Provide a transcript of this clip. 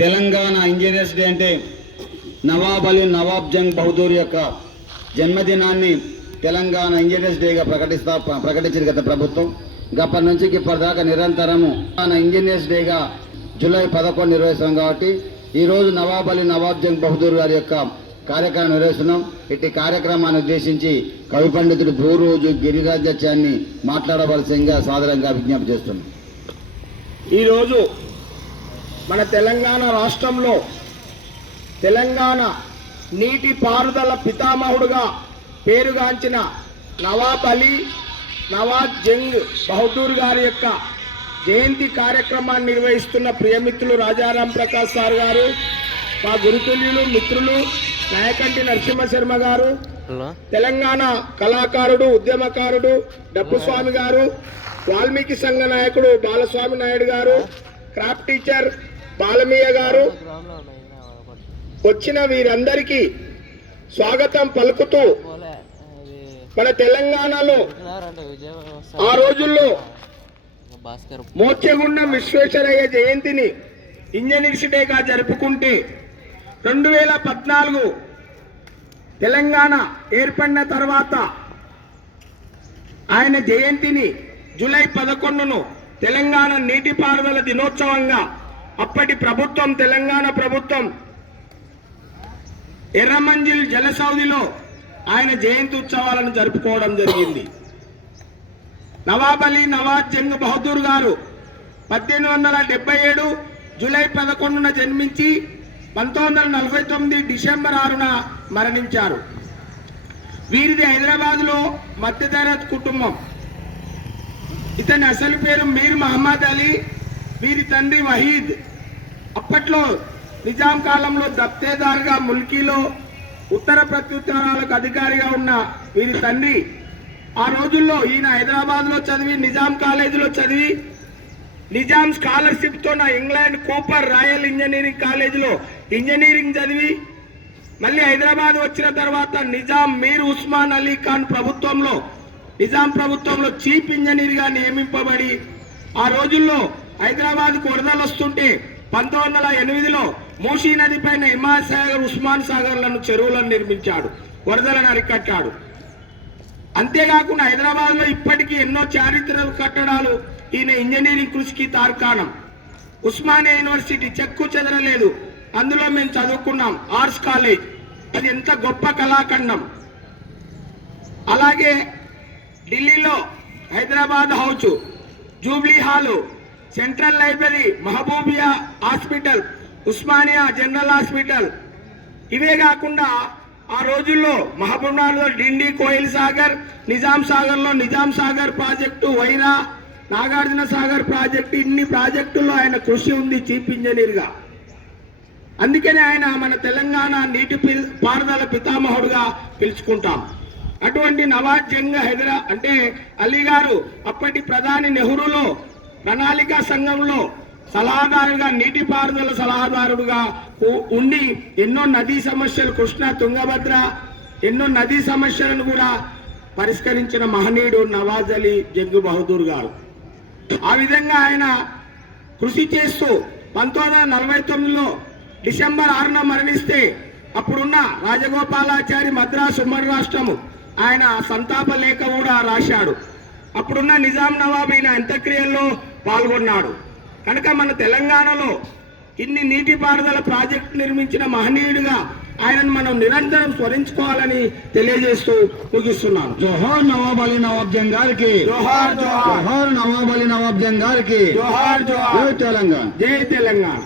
Telangana engineers day అంటే నవాబ్ అలీ నవాబ్ జంగ్ బహదూర్ యొక్క జన్మదినాన్ని తెలంగాణ ఇంజనీర్స్ డేగా ప్రకటించింది గత ప్రభుత్వం. గప్పటి నుంచి ఇప్పటిదాకా నిరంతరము ఇంజనీర్స్ డేగా జూలై 11 నిర్వహిస్తున్నాం. కాబట్టి ఈరోజు నవాబ్ అలీ నవాబ్ జంగ్ బహదూర్ గారి యొక్క కార్యక్రమం నిర్వహిస్తున్నాం. ఇట్టి కార్యక్రమాన్ని ఉద్దేశించి కవి పండితుడు భూరోజు గిరిరాజ్యాన్ని మాట్లాడవలసిందిగా సాదరంగా విజ్ఞప్తి చేస్తున్నాం. ఈరోజు మన తెలంగాణ రాష్ట్రంలో తెలంగాణ నీటి పారుదల పితామహుడుగా పేరుగాంచిన నవాబ్ అలీ నవాబ్ జంగ్ బహదూర్ గారి యొక్క జయంతి కార్యక్రమాన్ని నిర్వహిస్తున్న ప్రియమిత్రులు రాజారాం ప్రకాష్ సార్ గారు, మా గురుతుల్యులు మిత్రులు నాయకంటి నరసింహ శర్మ గారు, తెలంగాణ కళాకారుడు ఉద్యమకారుడు డబ్బుస్వామి గారు, వాల్మీకి సంఘ నాయకుడు బాలస్వామి నాయుడు గారు, క్రాఫ్ట్ టీచర్ బాలమీయ గారు, వచ్చిన వీరందరికీ స్వాగతం పలుకుతూ మన తెలంగాణలో ఆ రోజుల్లో మోత్యగుండం విశ్వేశ్వరయ్య జయంతిని ఇంజనీర్స్ డేగా జరుపుకుంటే 2014 తెలంగాణ ఏర్పడిన తర్వాత ఆయన జయంతిని జూలై 11ను తెలంగాణ నీటిపారుదల దినోత్సవంగా అప్పటి ప్రభుత్వం తెలంగాణ ప్రభుత్వం ఎర్రమంజిల్ జలసౌదిలో ఆయన జయంతి ఉత్సవాలను జరుపుకోవడం జరిగింది. నవాబ్ అలీ నవాబ్ జంగ్ బహదూర్ గారు 1877 జూలై 11న జన్మించి 1949 డిసెంబర్ 6న మరణించారు. వీరిది హైదరాబాద్లో మధ్యతరగతి కుటుంబం. ఇతని అసలు పేరు మీర్ మహమ్మద్ అలీ, వీరి తండ్రి వహీద్. అప్పట్లో నిజాం కాలంలో దఫ్తేదార్గా ముల్కీలో ఉత్తర ప్రత్యుత్తరాలకు అధికారిగా ఉన్న వీరి తండ్రి ఆ రోజుల్లో ఈయన హైదరాబాద్లో చదివి నిజాం కాలేజీలో చదివి నిజాం స్కాలర్షిప్తో నా ఇంగ్లాండ్ కూపర్ రాయల్ ఇంజనీరింగ్ కాలేజీలో ఇంజనీరింగ్ చదివి మళ్ళీ హైదరాబాద్ వచ్చిన తర్వాత నిజాం మీర్ ఉస్మాన్ అలీ ఖాన్ ప్రభుత్వంలో నిజాం ప్రభుత్వంలో చీఫ్ ఇంజనీర్గా నియమింపబడి ఆ రోజుల్లో హైదరాబాద్కు వరదలు వస్తుంటే 1908లో మూసీ నది పైన హిమాయత్ సాగర్ ఉస్మాన్ సాగర్లను చెరువులను నిర్మించాడు, వరదలను అరికట్టాడు. అంతేకాకుండా హైదరాబాద్లో ఇప్పటికీ ఎన్నో చారిత్రక కట్టడాలు ఈయన ఇంజనీరింగ్ కృషికి తార్కాణం. ఉస్మానియా యూనివర్సిటీ చెక్కు చెదరలేదు, అందులో మేము చదువుకున్నాం. ఆర్ట్స్ కాలేజ్, అది ఎంత గొప్ప కళాఖండం. అలాగే ఢిల్లీలో Hyderabad house, Jubilee hall, central library, Mahbubia hospital, Osmania general hospital. ఇవే కాకుండా ఆ రోజుల్లో మహబూబ్నగర్లో డిండి కోయిల్ సాగర్, నిజాం సాగర్లో నిజాం సాగర్ ప్రాజెక్టు, వైరా నాగార్జున సాగర్ ప్రాజెక్టు, ఇన్ని ప్రాజెక్టుల్లో ఆయన కృషి ఉంది చీఫ్ ఇంజనీర్గా. అందుకనే ఆయన మన తెలంగాణ నీటి పారుదల పితామహుడుగా పిలుచుకుంటాం. అటువంటి నవాబ్ జంగ్ అలీ గారు అప్పటి ప్రధాని నెహ్రూలో ప్రణాళికా సంఘంలో సలహాదారుగా నీటిపారుదల సలహాదారుడుగా ఉండి ఎన్నో నదీ సమస్యలు కృష్ణ తుంగభద్ర ఎన్నో నదీ సమస్యలను కూడా పరిష్కరించిన మహనీయుడు నవాబ్ అలీ జంగ్ బహదూర్ గారు. ఆ విధంగా ఆయన కృషి చేస్తూ 1949లో డిసెంబర్ 6న మరణిస్తే అప్పుడున్న రాజగోపాలాచారి మద్రాసు ఉమ్మడి రాష్ట్రము ఆయన సంతాప లేఖ కూడా రాశాడు. అప్పుడున్న నిజాం నవాబ్ ఈయన అంత్యక్రియల్లో పాల్గొన్నాడు. కనుక మన తెలంగాణలో ఇన్ని నీటిపారుదల ప్రాజెక్టు నిర్మించిన మహనీయుడిగా ఆయనను మనం నిరంతరం స్మరించుకోవాలని తెలియజేస్తూ ముగిస్తున్నాను. జోహార్ నవాబ్ అలీ నవాబ్ జంగ్ గారికి, జోహార్ జోహార్. జోహార్ నవాబ్ అలీ నవాబ్ జంగ్ గారికి, జోహార్ జోహార్. జై తెలంగాణ, జై తెలంగాణ.